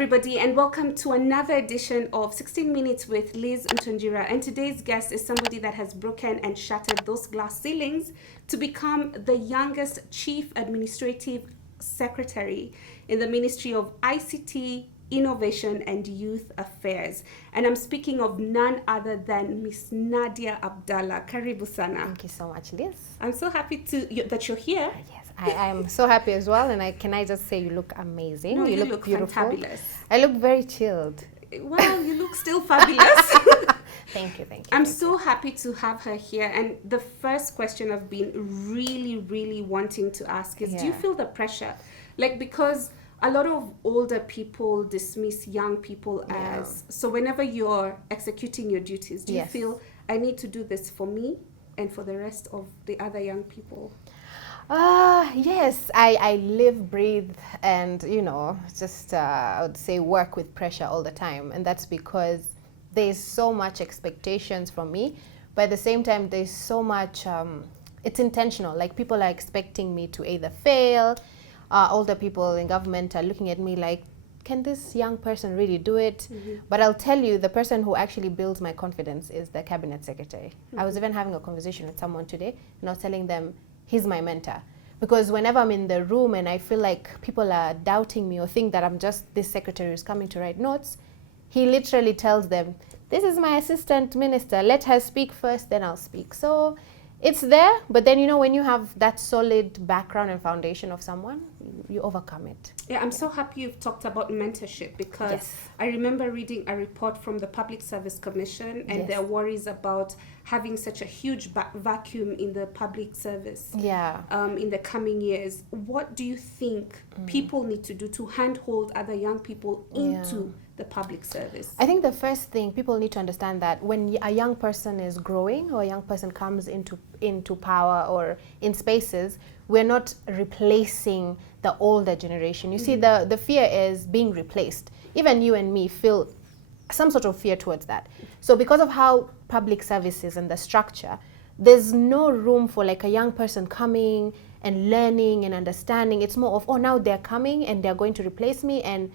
everybody, and welcome to another edition of 16 Minutes with Lizz Ntonjira. And today's guest is somebody that has broken and shattered those glass ceilings to become the youngest Chief Administrative Secretary in the Ministry of ICT, Innovation and Youth Affairs. And I'm speaking of none other than Miss Nadia Abdalla. Karibu sana. Thank you so much, Liz. I'm so happy that you're here. Yes, I am so happy as well. And can I just say you look amazing. No, you look beautiful. fabulous. I look very chilled. Well, you look still fabulous. Thank you. I'm so happy to have her here. And the first question I've been really wanting to ask is, do you feel the pressure? Like, because a lot of older people dismiss young people as, so whenever you're executing your duties, do you feel, I need to do this for me and for the rest of the other young people? Yes, I live, breathe, and, just, I would say work with pressure all the time. And that's because there's so much expectations from me. But at the same time, there's so much, it's intentional. Like, people are expecting me to either fail. Older people in government are looking at me like, can this young person really do it? But I'll tell you, the person who actually builds my confidence is the cabinet secretary. I was even having a conversation with someone today, and I was telling them, he's my mentor. Because whenever I'm in the room and I feel like people are doubting me or think that I'm just this secretary who's coming to write notes, he literally tells them, this is my assistant minister, let her speak first, then I'll speak. So it's there, but then, when you have that solid background and foundation of someone, you overcome it. Yeah, I'm so happy you've talked about mentorship, because I remember reading a report from the Public Service Commission, and there are worries about having such a huge vacuum in the public service in the coming years. What do you think people need to do to handhold other young people into the public service? I think the first thing, people need to understand that when a young person is growing or a young person comes into power or in spaces, we're not replacing the older generation. You see, the fear is being replaced. Even you and me feel some sort of fear towards that. So because of how public services and the structure, there's no room for like a young person coming and learning and understanding. It's more of, oh, now they're coming and they're going to replace me and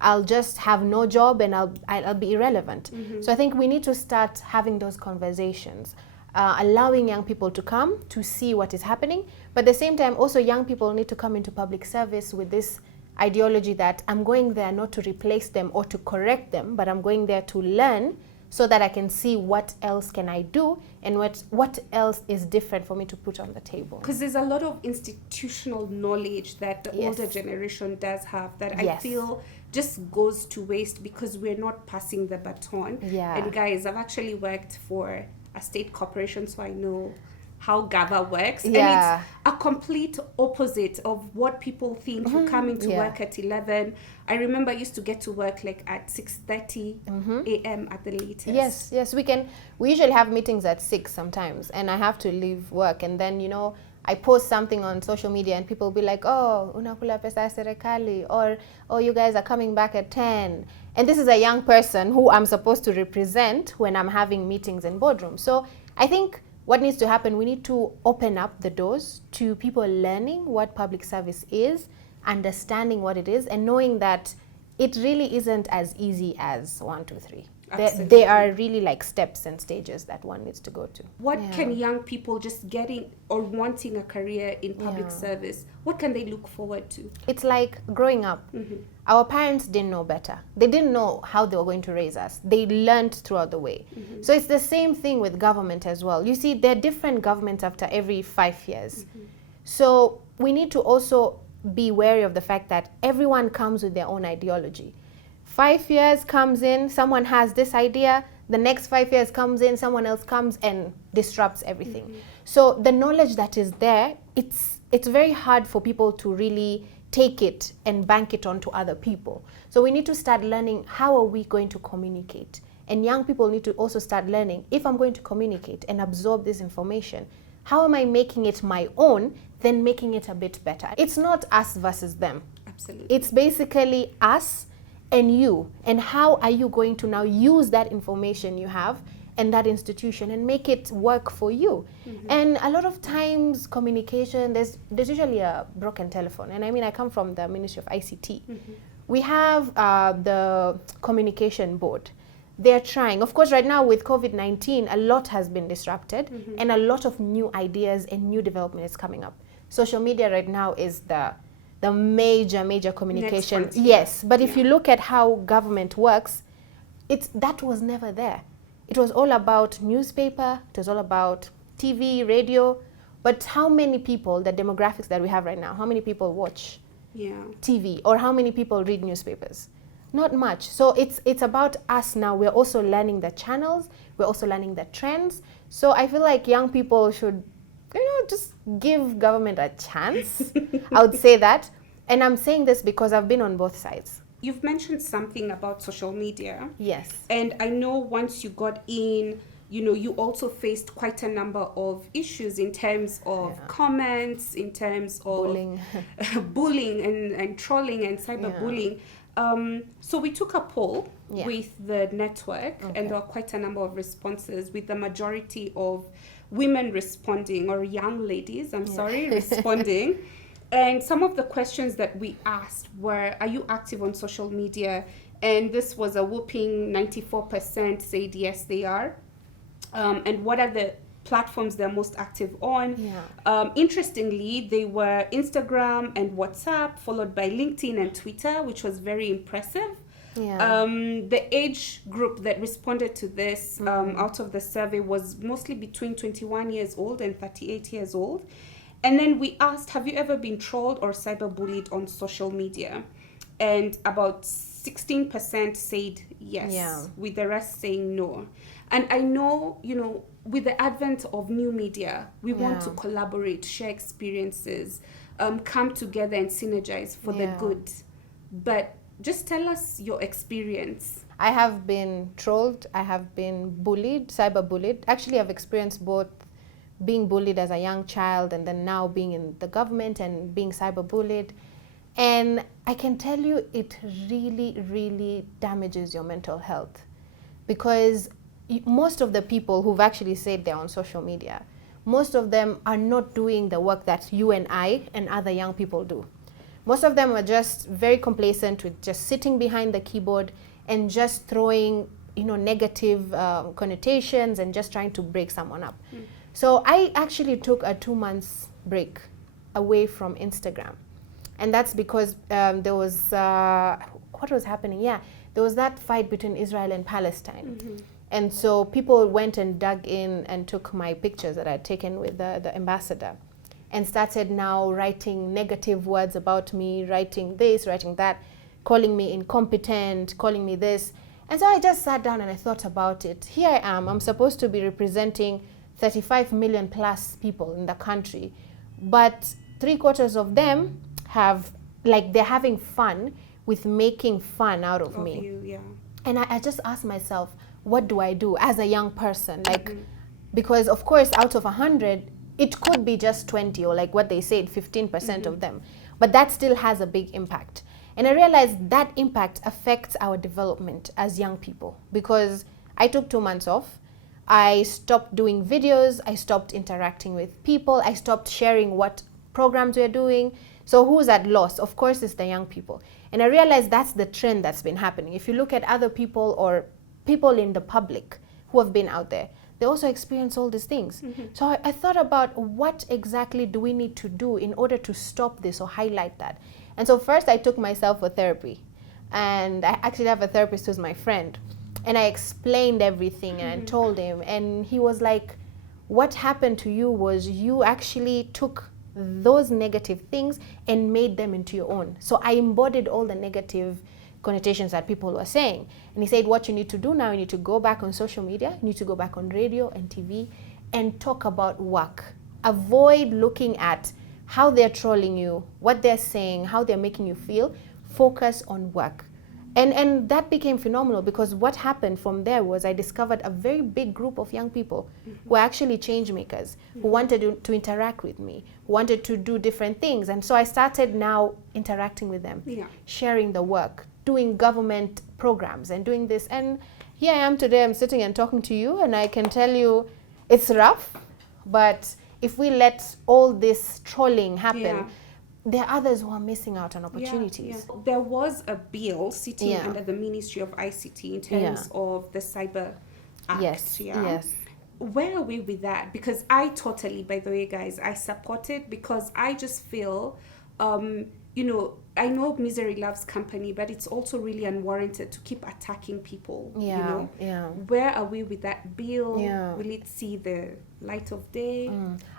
I'll just have no job and I'll be irrelevant. So I think we need to start having those conversations, allowing young people to come to see what is happening. But at the same time, also young people need to come into public service with this ideology that I'm going there not to replace them or to correct them, but I'm going there to learn so that I can see what else can I do and what else is different for me to put on the table. Because there's a lot of institutional knowledge that the older generation does have that I feel just goes to waste because we're not passing the baton. And guys, I've actually worked for a state corporation, so I know how GAVA works. And it's a complete opposite of what people think. You come into work at 11. I remember I used to get to work like at 6:30 a.m. at the latest. Yes, we usually have meetings at 6 sometimes, and I have to leave work, and then I post something on social media and people will be like, oh, unakula pesa ya serikali, or oh, you guys are coming back at 10. And this is a young person who I'm supposed to represent when I'm having meetings in boardrooms. So I think what needs to happen, we need to open up the doors to people learning what public service is, understanding what it is, and knowing that it really isn't as easy as 1, 2, 3. There are really like steps and stages that one needs to go to. What can young people just getting or wanting a career in public service, what can they look forward to? It's like growing up. Our parents didn't know better. They didn't know how they were going to raise us. They learned throughout the way. So it's the same thing with government as well. You see, there are different governments after every 5 years. So we need to also be wary of the fact that everyone comes with their own ideology. 5 years comes in, someone has this idea, the next 5 years comes in, someone else comes and disrupts everything. So the knowledge that is there, it's very hard for people to really take it and bank it onto other people. So we need to start learning, how are we going to communicate? And young people need to also start learning, if I'm going to communicate and absorb this information, how am I making it my own, then making it a bit better? It's not us versus them. Absolutely. It's basically us and you, and how are you going to now use that information you have and that institution and make it work for you? And a lot of times communication, there's usually a broken telephone. And I mean, I come from the Ministry of ICT. We have the communication board. They're trying. Of course, right now with COVID-19, a lot has been disrupted and a lot of new ideas and new development is coming up. Social media right now is the major communication. Yes, but if you look at how government works, that was never there. It was all about newspaper, it was all about TV, radio, but how many people, the demographics that we have right now, how many people watch TV or how many people read newspapers? Not much. So it's about us now. We're also learning the channels, we're also learning the trends. So I feel like young people should, just give government a chance. I would say that. And I'm saying this because I've been on both sides. You've mentioned something about social media. Yes. And I know once you got in, you also faced quite a number of issues in terms of comments, in terms of bullying and trolling and cyberbullying. So we took a poll with the network and there were quite a number of responses, with the majority of women responding, or young ladies, responding. And some of the questions that we asked were, are you active on social media? And this was a whopping 94% said yes, they are. And what are the platforms they're most active on? Interestingly, they were Instagram and WhatsApp, followed by LinkedIn and Twitter, which was very impressive. The age group that responded to this out of the survey was mostly between 21 years old and 38 years old. And then we asked, have you ever been trolled or cyberbullied on social media? And about 16% said yes, with the rest saying no. And I know, with the advent of new media, we want to collaborate, share experiences, come together and synergize for the good. But just tell us your experience. I have been trolled, I have been bullied, cyberbullied. Actually, I've experienced both being bullied as a young child and then now being in the government and being cyberbullied. And I can tell you it really, really damages your mental health, because most of the people who've actually said they're on social media, most of them are not doing the work that you and I and other young people do. Most of them are just very complacent with just sitting behind the keyboard and just throwing, negative connotations and just trying to break someone up. So I actually took a 2 months break away from Instagram. And that's because there was, what was happening? There was that fight between Israel and Palestine. And so people went and dug in and took my pictures that I had taken with the ambassador and started now writing negative words about me, writing this, writing that, calling me incompetent, calling me this. And so I just sat down and I thought about it. Here I am, I'm supposed to be representing 35 million plus people in the country, but 3/4 of them they're having fun with making fun out of me. And I just asked myself, what do I do as a young person? Because of course, out of 100, it could be just 20 or like what they said, 15% of them, but that still has a big impact. And I realized that impact affects our development as young people, because I took 2 months off. I stopped doing videos, I stopped interacting with people, I stopped sharing what programs we're doing. So who's at loss? Of course, it's the young people. And I realized that's the trend that's been happening. If you look at other people or people in the public who have been out there, they also experience all these things. So I thought about what exactly do we need to do in order to stop this or highlight that. And so first I took myself for therapy. And I actually have a therapist who's my friend. And I explained everything and I told him. And he was like, what happened to you was you actually took those negative things and made them into your own. So I embodied all the negative connotations that people were saying. And he said, what you need to do now, you need to go back on social media, you need to go back on radio and TV and talk about work. Avoid looking at how they're trolling you, what they're saying, how they're making you feel. Focus on work. And that became phenomenal, because what happened from there was I discovered a very big group of young people who were actually change makers, who wanted to interact with me, who wanted to do different things. And so I started now interacting with them, sharing the work, doing government programs and doing this. And here I am today, I'm sitting and talking to you, and I can tell you it's rough, but if we let all this trolling happen, there are others who are missing out on opportunities. Yeah. There was a bill sitting under the Ministry of ICT in terms of the Cyber Act. Yes. Where are we with that? Because I totally, by the way, guys, I support it because I just feel, you know, I know misery loves company, but it's also really unwarranted to keep attacking people. You know? Where are we with that bill? Will it see the light of day?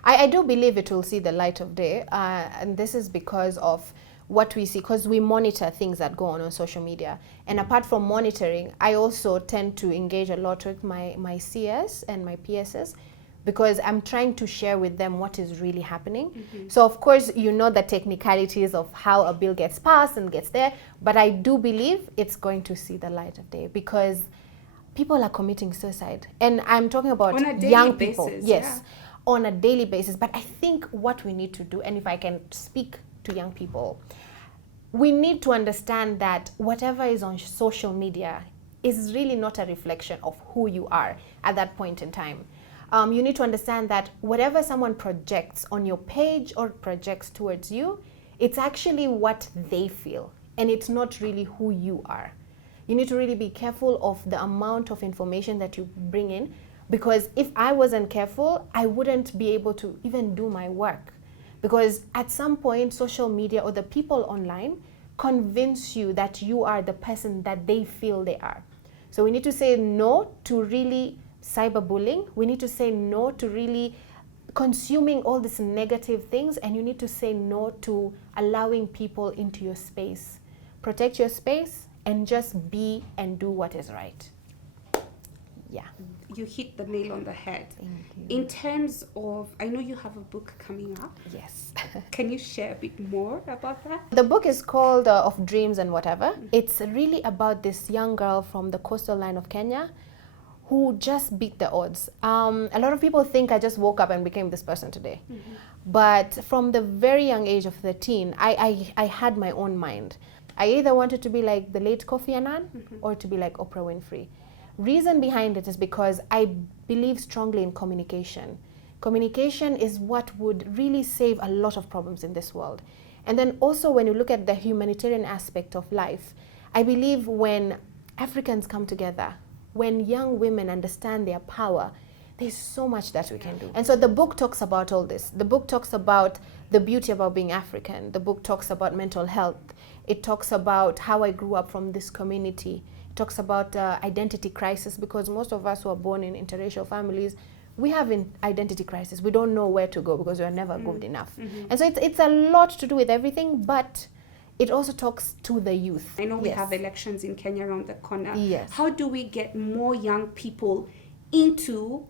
I do believe it will see the light of day, and this is because of what we see, because we monitor things that go on social media. And apart from monitoring, I also tend to engage a lot with my CS and my PSs, because I'm trying to share with them what is really happening. So of course, you know the technicalities of how a bill gets passed and gets there, but I do believe it's going to see the light of day, because people are committing suicide. And I'm talking about young people. Basis, on a daily basis. But I think what we need to do, and if I can speak to young people, we need to understand that whatever is on social media is really not a reflection of who you are at that point in time. You need to understand that whatever someone projects on your page or projects towards you, it's actually what they feel, and it's not really who you are. You need to really be careful of the amount of information that you bring in, because if I wasn't careful, I wouldn't be able to even do my work. Because at some point, social media or the people online convince you that you are the person that they feel they are. So we need to say no to really cyberbullying. We need to say no to really consuming all these negative things, and you need to say no to allowing people into your space. Protect your space and just be and do what is right. Yeah. You hit the nail on the head. Thank you. In terms of, I know you have a book coming up. Yes. Can you share a bit more about that? The book is called Of Dreams and Whatever. It's really about this young girl from the coastal line of Kenya who just beat the odds. A lot of people think I just woke up and became this person today. But from the very young age of 13, I had my own mind. I either wanted to be like the late Kofi Annan or to be like Oprah Winfrey. Reason behind it is because I believe strongly in communication. Communication is what would really save a lot of problems in this world. And then also when you look at the humanitarian aspect of life, I believe when Africans come together, when young women understand their power, there's so much that we can do. And so the book talks about all this. The book talks about the beauty about being African. The book talks about mental health. It talks about how I grew up from this community. It talks about identity crisis, because most of us who are born in interracial families, we have an identity crisis. We don't know where to go because we are never good enough. And so it's a lot to do with everything, but it also talks to the youth. I know we have elections in Kenya around the corner. Yes. How do we get more young people into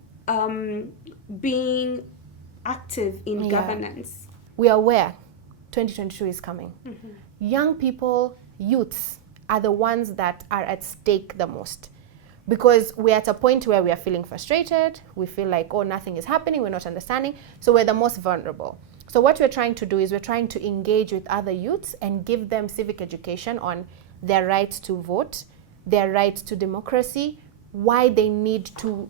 being active in governance? We are aware 2022 is coming. Young people, youths, are the ones that are at stake the most, because we're at a point where we are feeling frustrated. We feel like, oh, nothing is happening. We're not understanding. So we're the most vulnerable. So what we're trying to do is we're trying to engage with other youths and give them civic education on their rights to vote, their rights to democracy, why they need to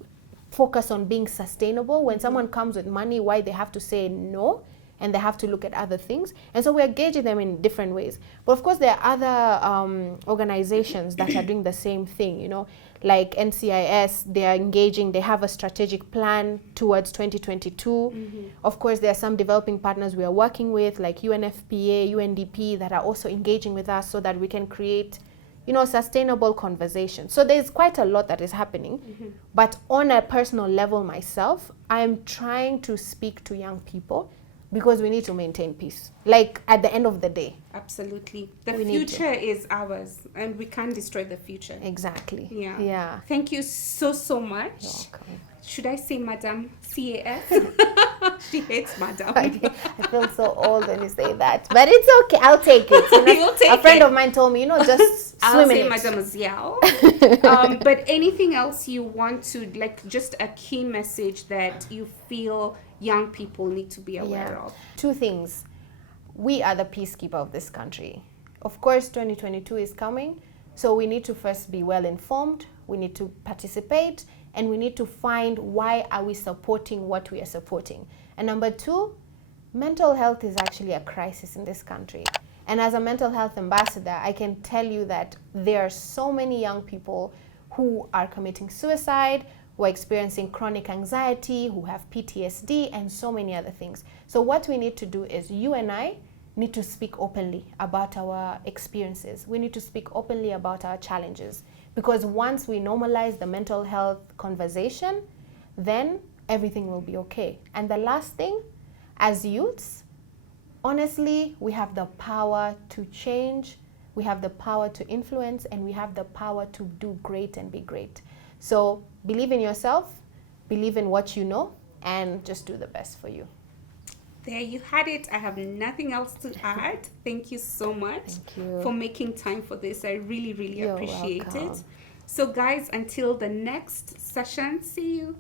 focus on being sustainable. When someone comes with money, why they have to say no, and they have to look at other things. And so we're engaging them in different ways. But of course, there are other organizations that are doing the same thing, you know, like NCIS. They are engaging, they have a strategic plan towards 2022. Of course, there are some developing partners we are working with, like UNFPA, UNDP, that are also engaging with us so that we can create, you know, sustainable conversation. So there's quite a lot that is happening. But on a personal level myself, I'm trying to speak to young people, because we need to maintain peace, like at the end of the day. Absolutely. The future is ours, and we can't destroy the future. Exactly. Yeah. Thank you so much. You're welcome. Should I say Madam CAS? She hates Madam. I feel so old when you say that, but it's okay. I'll take it. You know, You'll take a friend of mine told me, you know, just I'll swim in say it. Madam Ziao. But anything else you want to, like, just a key message that you feel young people need to be aware of? Two things. We are the peacekeeper of this country. Of course, 2022 is coming, so we need to first be well informed, we need to participate, and we need to find why are we supporting what we are supporting. And number two, mental health is actually a crisis in this country. And as a mental health ambassador, I can tell you that there are so many young people who are committing suicide, who are experiencing chronic anxiety, who have PTSD, and so many other things. So what we need to do is, you and I need to speak openly about our experiences. We need to speak openly about our challenges. Because once we normalize the mental health conversation, then everything will be okay. And the last thing, as youths, honestly, we have the power to change, we have the power to influence, and we have the power to do great and be great. So believe in yourself, believe in what you know, and just do the best for you. There you had it. I have nothing else to add. Thank you so much for making time for this. I really, really appreciate it. So guys, until the next session, see you.